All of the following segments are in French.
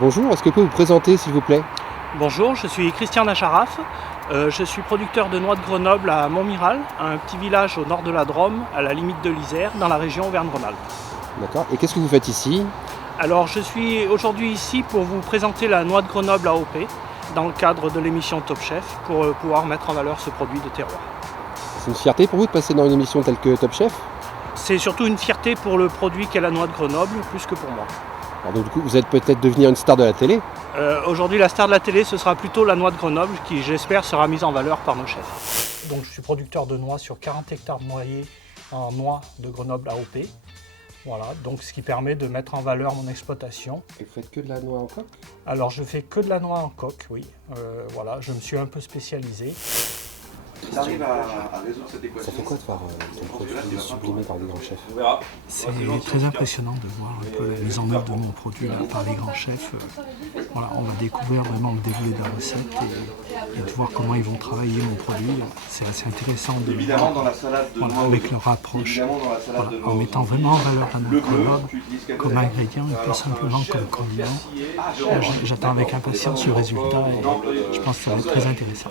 Bonjour, est-ce que vous pouvez vous présenter s'il vous plaît? Bonjour, je suis Christian Nacharaf. Je suis producteur de noix de Grenoble à Montmiral, un petit village au nord de la Drôme, à la limite de l'Isère, dans la région Auvergne-Rhône-Alpes. D'accord, et qu'est-ce que vous faites ici? Alors je suis aujourd'hui ici pour vous présenter la noix de Grenoble AOP, dans le cadre de l'émission Top Chef, pour pouvoir mettre en valeur ce produit de terroir. C'est une fierté pour vous de passer dans une émission telle que Top Chef? C'est surtout une fierté pour le produit qu'est la noix de Grenoble, plus que pour moi. Alors donc, du coup, vous êtes peut-être devenir une star de la télé? Aujourd'hui, la star de la télé, ce sera plutôt la noix de Grenoble, qui j'espère sera mise en valeur par nos chefs. Donc je suis producteur de noix sur 40 hectares de noyers en noix de Grenoble AOP. Voilà, donc ce qui permet de mettre en valeur mon exploitation. Et vous faites que de la noix en coque? Alors je fais que de la noix en coque, oui. Voilà, je me suis un peu spécialisé. Tu arrives à résoudre cette équation. Ça fait quoi de voir ton produit sublimé par des grands chefs? C'est très impressionnant de voir un peu la mise en œuvre de mon produit là, par les grands chefs. Voilà, on va découvrir vraiment le déroulé de la recette et de voir comment ils vont travailler mon produit. C'est assez intéressant de Évidemment, voir dans la salade de noix, avec leur approche, évidemment, dans la salade de en noix, mettant vraiment en valeur la noix de Grenoble tu utilises quelque comme chose. ingrédient et pas simplement comme condiment. Là, j'attends avec impatience le résultat et je pense que ça va être très intéressant.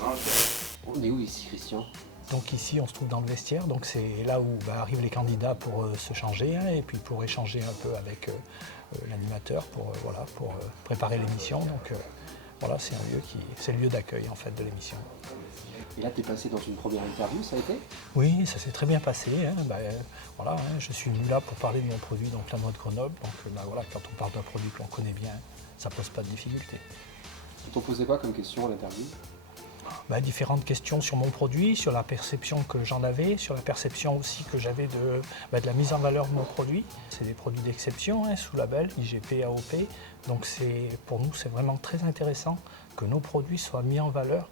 On est où ici, Christian? Donc ici, on se trouve dans le vestiaire, donc c'est là où arrivent les candidats pour se changer et puis pour échanger un peu avec l'animateur pour préparer l'émission. Donc voilà, c'est le lieu d'accueil en fait de l'émission. Et là, tu es passé dans une première interview, ça a été? Oui, ça s'est très bien passé. Je suis venu là pour parler de mon produit, donc la noix de Grenoble. Donc voilà, quand on parle d'un produit que l'on connaît bien, ça ne pose pas de difficulté. Ils t'ont posé quoi comme question à l'interview? Différentes questions sur mon produit, sur la perception que j'en avais, sur la perception aussi que j'avais de la mise en valeur de mon produit. C'est des produits d'exception, sous label IGP, AOP. Donc pour nous, c'est vraiment très intéressant que nos produits soient mis en valeur.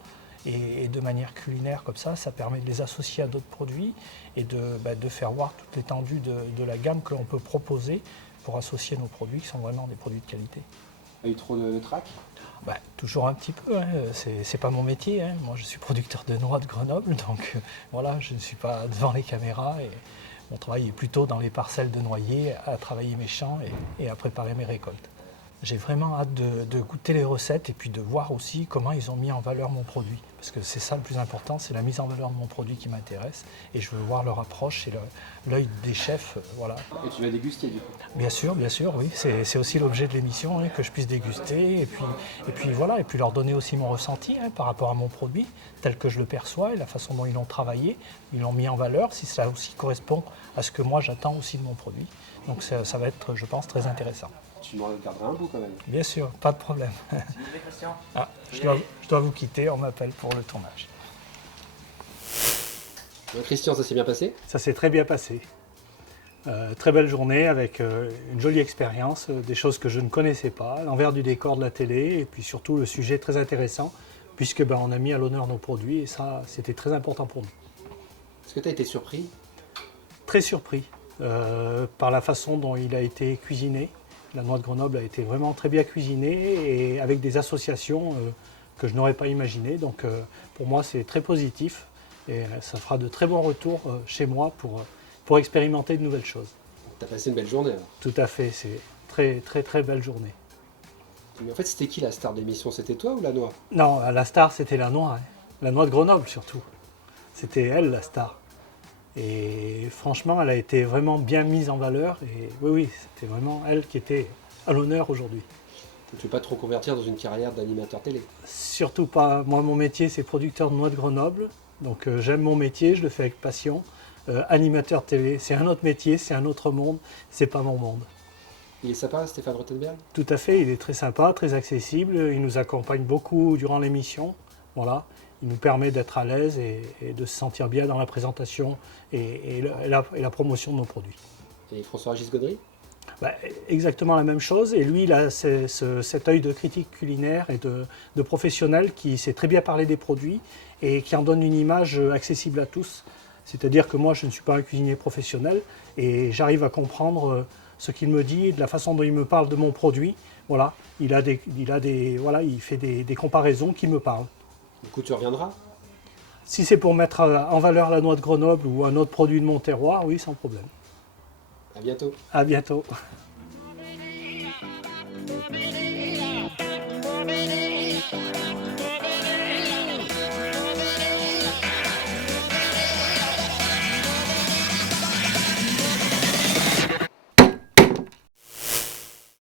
Et de manière culinaire comme ça permet de les associer à d'autres produits et de faire voir toute l'étendue de la gamme que l'on peut proposer pour associer nos produits qui sont vraiment des produits de qualité. Il y a eu trop de trac? Toujours un petit peu, c'est pas mon métier. Moi je suis producteur de noix de Grenoble, donc voilà, je ne suis pas devant les caméras et mon travail est plutôt dans les parcelles de noyers, à travailler mes champs et à préparer mes récoltes. J'ai vraiment hâte de goûter les recettes et puis de voir aussi comment ils ont mis en valeur mon produit. Parce que c'est ça le plus important, c'est la mise en valeur de mon produit qui m'intéresse. Et je veux voir leur approche et l'œil des chefs. Voilà. Et tu vas déguster du coup? Bien sûr, oui. C'est aussi l'objet de l'émission, que je puisse déguster. Et puis voilà, et puis leur donner aussi mon ressenti par rapport à mon produit, tel que je le perçois et la façon dont ils l'ont travaillé, ils l'ont mis en valeur, si ça aussi correspond à ce que moi j'attends aussi de mon produit. Donc ça va être, je pense, très intéressant. Tu m'en garderas un bout quand même? Bien sûr, pas de problème. Je dois vous quitter, on m'appelle pour le tournage. Christian, ça s'est bien passé? Ça s'est très bien passé. Très belle journée avec une jolie expérience, des choses que je ne connaissais pas, l'envers du décor de la télé et puis surtout le sujet très intéressant puisque on a mis à l'honneur nos produits et ça c'était très important pour nous. Est-ce que tu as été surpris? Très surpris par la façon dont il a été cuisiné. La noix de Grenoble a été vraiment très bien cuisinée et avec des associations que je n'aurais pas imaginées. Donc pour moi c'est très positif et ça fera de très bons retours chez moi pour expérimenter de nouvelles choses. Tu as passé une belle journée alors? Tout à fait, c'est très très très belle journée. Mais en fait c'était qui la star de l'émission? C'était toi ou la noix? Non, la star c'était la noix, la noix de Grenoble surtout. C'était elle la star. Et franchement, elle a été vraiment bien mise en valeur. Et oui, c'était vraiment elle qui était à l'honneur aujourd'hui. Tu ne veux pas trop convertir dans une carrière d'animateur télé? Surtout pas. Moi, mon métier, c'est producteur de noix de Grenoble. Donc j'aime mon métier, je le fais avec passion. Animateur télé, c'est un autre métier, c'est un autre monde. C'est pas mon monde. Il est sympa, Stéphane Rothenberg? Tout à fait, il est très sympa, très accessible. Il nous accompagne beaucoup durant l'émission. Voilà. Il nous permet d'être à l'aise et de se sentir bien dans la présentation et la promotion de nos produits. Et François-Régis Gaudry? Exactement la même chose. Et lui, il a cet œil de critique culinaire et de professionnel qui sait très bien parler des produits et qui en donne une image accessible à tous. C'est-à-dire que moi, je ne suis pas un cuisinier professionnel et j'arrive à comprendre ce qu'il me dit, de la façon dont il me parle de mon produit. Voilà, voilà, il fait des comparaisons qui me parlent. Du coup, tu reviendras? Si c'est pour mettre en valeur la noix de Grenoble ou un autre produit de mon terroir, oui, sans problème. À bientôt. À bientôt.